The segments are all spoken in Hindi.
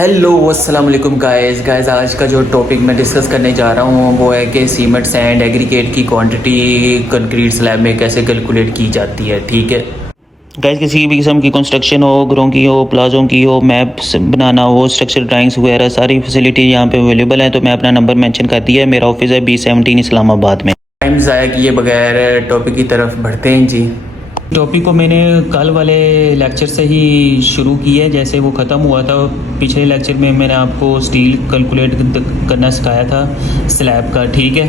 हेलो अस्सलाम वालेकुम गाइस आज का जो टॉपिक मैं डिस्कस करने जा रहा हूँ वो है कि सीमेंट सैंड एग्रीगेट की क्वांटिटी कंक्रीट स्लैब में कैसे कैलकुलेट की जाती है। ठीक है गाइस, किसी भी किस्म की कंस्ट्रक्शन हो, घरों की हो, प्लाजों की हो, मैप्स बनाना हो, स्ट्रक्चर ड्राइंग्स वगैरह सारी फैसिलिटी यहाँ पे अवेलेबल है। तो मैं अपना नंबर मेंशन कर दिया है। मेरा ऑफिस है B17 इस्लामाबाद में। टाइम ज़ाया किए बगैर टॉपिक की तरफ बढ़ते हैं जी। टॉपिक को मैंने कल वाले लेक्चर से ही शुरू किया है। जैसे वो ख़त्म हुआ था पिछले लेक्चर में मैंने आपको स्टील कैलकुलेट करना सिखाया था स्लैब का। ठीक है,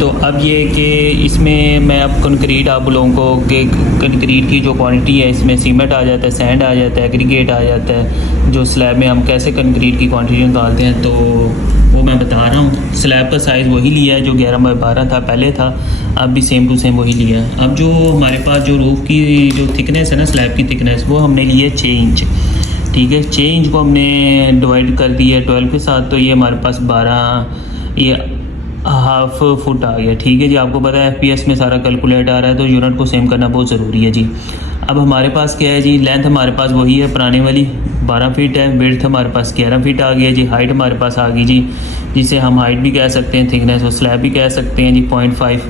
तो अब ये कि इसमें मैं अब कंक्रीट आप लोगों को कि कंक्रीट की जो क्वांटिटी है इसमें सीमेंट आ जाता है, सैंड आ जाता है, एग्रीगेट आ जाता है। जो स्लैब में हम कैसे कंक्रीट की क्वांटिटी निकालते हैं तो वो मैं बता रहा हूँ। स्लैब का साइज़ वही लिया है जो 11x12 था पहले था, अब भी सेम टू सेम वही लिया है। अब जो हमारे पास जो रूफ़ की जो थिकनेस है ना, स्लैब की थिकनेस, वो हमने ली है 6 इंच। ठीक है, 6 इंच को हमने डिवाइड कर दिया 12 के साथ, तो ये हमारे पास 12 ये हाफ फुट आ गया। ठीक है जी, आपको पता है FPS में सारा कैलकुलेट आ रहा है तो यूनिट को सेम करना बहुत ज़रूरी है जी। अब हमारे पास क्या है जी, लेंथ हमारे पास वही है पुराने वाली 12 फीट है, विड्थ हमारे पास 11 फीट आ गया जी, हाइट हमारे पास आ गई जी, जिसे हम हाइट भी कह सकते हैं, थिकनेस और स्लैब भी कह सकते हैं जी, 0.5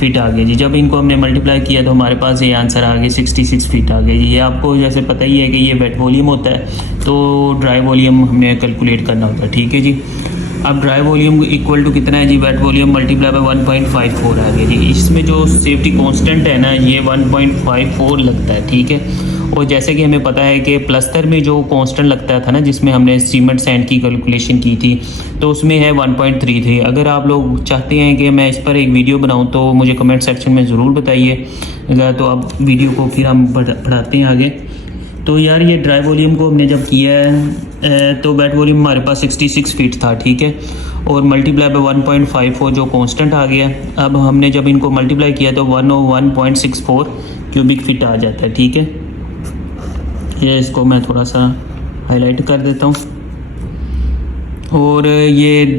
फीट आ गया जी। जब इनको हमने मल्टीप्लाई किया तो हमारे पास ये आंसर आ गया 66 फीट आ गया जी। ये आपको जैसे पता ही है कि ये वेट वॉल्यूम होता है तो ड्राई वॉल्यूम हमें कैलकुलेट करना होता है। ठीक है जी, अब ड्राई वॉल्यूम इक्वल टू कितना है जी, वेट वॉल्यूम मल्टीप्लाई बाय 1.54 आ गया जी। इसमें जो सेफ्टी कांस्टेंट है ना ये 1.54 लगता है। ठीक है, और जैसे कि हमें पता है कि प्लस्तर में जो कांस्टेंट लगता था ना जिसमें हमने सीमेंट सैंड की कैलकुलेशन की थी तो उसमें है 1.33। अगर आप लोग चाहते हैं कि मैं इस पर एक वीडियो बनाऊं तो मुझे कमेंट सेक्शन में ज़रूर बताइए, तो अब वीडियो को फिर हम बढ़ाते हैं आगे। तो यार ये ड्राई वॉल्यूम को हमने जब किया है तो वेट वॉल्यूम हमारे पास 66 फीट था। ठीक है, और मल्टीप्लाई बाय 1.54 जो कांस्टेंट आ गया। अब हमने जब इनको मल्टीप्लाई किया तो 101.64 क्यूबिक फीट आ जाता है। ठीक है, ये इसको मैं थोड़ा सा हाईलाइट कर देता हूँ। और ये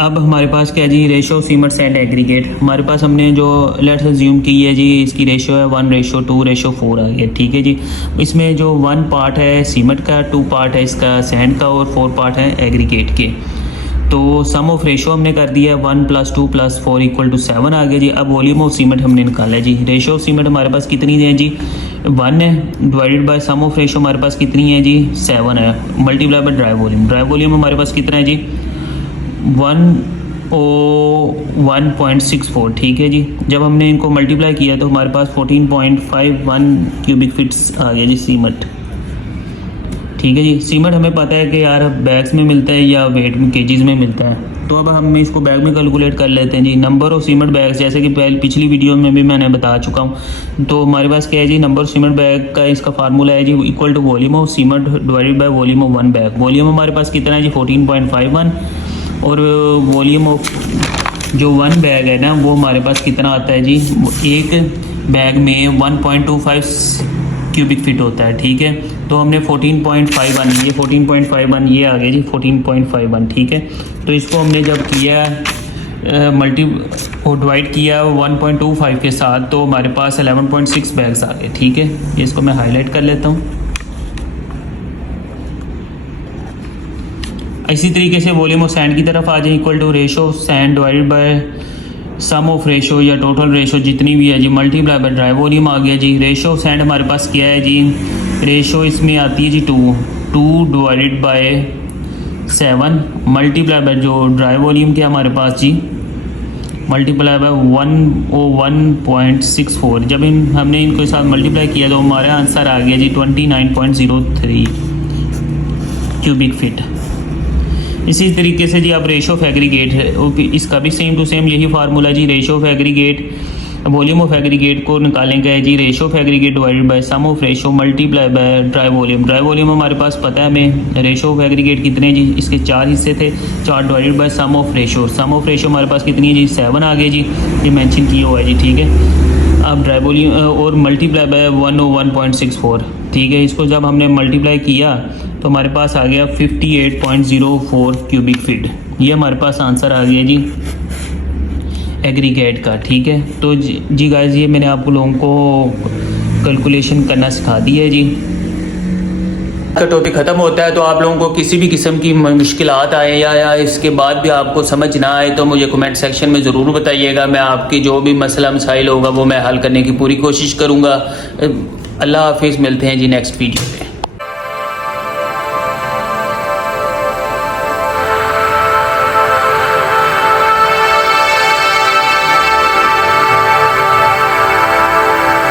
अब हमारे पास क्या जी, रेशो सीमेंट सैंड एग्रीगेट हमारे पास हमने जो लेट्स अज्यूम की है जी, इसकी रेशो है 1:2:4 आ गया। ठीक है जी, इसमें जो 1 पार्ट है सीमेंट का, 2 पार्ट है इसका सैंड का और 4 पार्ट है एग्रीगेट के। तो सम ऑफ रेशो हमने कर दिया 1 + 2 + 4 = 7 आ गया जी। अब वॉल्यूम ऑफ सीमेंट हमने निकाला है जी। रेशो ऑफ सीमेंट हमारे पास कितनी है जी, 1 है, divided by sum of ratio हमारे पास कितनी है जी, 7 है, multiply by dry volume. Dry volume हमारे पास कितना है जी, 101.64। ठीक है जी, जब हमने इनको मल्टीप्लाई किया तो हमारे पास 14.51 क्यूबिक फीट्स आ गया जी सीमेंट। ठीक है जी, सीमेंट हमें पता है कि यार बैग्स में मिलता है या वेट में केजीज़ में मिलता है, तो अब हम इसको बैग में कैलकुलेट कर लेते हैं जी। नंबर ऑफ सीमेंट बैग्स जैसे कि पिछली वीडियो में भी मैंने बता चुका हूँ। तो हमारे पास क्या है जी, नंबर ऑफ सीमेंट बैग का इसका फार्मूला है जी equal to volume of cement divided by volume of 1 bag. Volume हमारे पास कितना है जी, 14.51, और वॉल्यूम ऑफ जो 1 बैग है ना वो हमारे पास कितना आता है जी, एक बैग में 1.25 क्यूबिक फीट होता है। ठीक है, तो हमने 14.51 ये 14.51 ये आ गया जी 14.51। ठीक है, तो इसको हमने जब किया मल्टी और डिवाइड किया 1.25 के साथ तो हमारे पास 11.6 बैग्स आ गए। ठीक है, इसको मैं हाईलाइट कर लेता हूँ। इसी तरीके से वॉल्यूम ऑफ सैंड की तरफ आ जाए, equal to ratio of sand divided by sum of ratio या टोटल रेशो जितनी भी है जी, मल्टीप्लाई बाय ड्राई वॉल्यूम आ गया जी। रेशो ऑफ सैंड हमारे पास क्या है जी, रेशो इसमें आती है जी 2 डिवाइडेड बाय 7 मल्टीप्लाई बाय जो ड्राई वॉल्यूम क्या हमारे पास जी, मल्टीप्लाई बाय 101.64। जब हमने इनको साथ मल्टीप्लाई किया तो हमारा आंसर आ गया जी 29.03 क्यूबिक फीट। इसी तरीके से जी आप रेशो ऑफ एग्रीगेट है इसका भी सेम टू सेम यही फार्मूला जी। Ratio of aggregate volume of aggregate को निकालेंगे जी, ratio of aggregate divided by sum of ratio multiply by dry volume. Dry volume हमारे पास पता है हमें, रेशो ऑफ एग्रीगेट कितने जी, इसके 4 हिस्से थे, 4 divided by sum of ratio. Sum of ratio हमारे पास कितनी है जी, 7 आ गए जी, ये मेंशन किया हुआ है जी। ठीक है, अब ड्राई वॉल्यूम और मल्टीप्लाई बाय 101.64। ठीक है, इसको जब हमने मल्टीप्लाई किया तो हमारे पास आ गया 58.04 क्यूबिक फीट। ये हमारे पास आंसर आ गया जी एग्रीगेट का। ठीक है, तो जी गाइस ये मैंने आप लोगों को कैलकुलेशन करना सिखा दी है जी। का टॉपिक ख़त्म होता है। तो आप लोगों को किसी भी किस्म की मुश्किलात आए या इसके बाद भी आपको समझ ना आए तो मुझे कमेंट सेक्शन में ज़रूर बताइएगा। मैं आपकी जो भी मसला मसाइल होगा वो मैं हल करने की पूरी कोशिश करूँगा। अल्लाह हाफिज़, मिलते हैं जी नेक्स्ट वीडियो पे।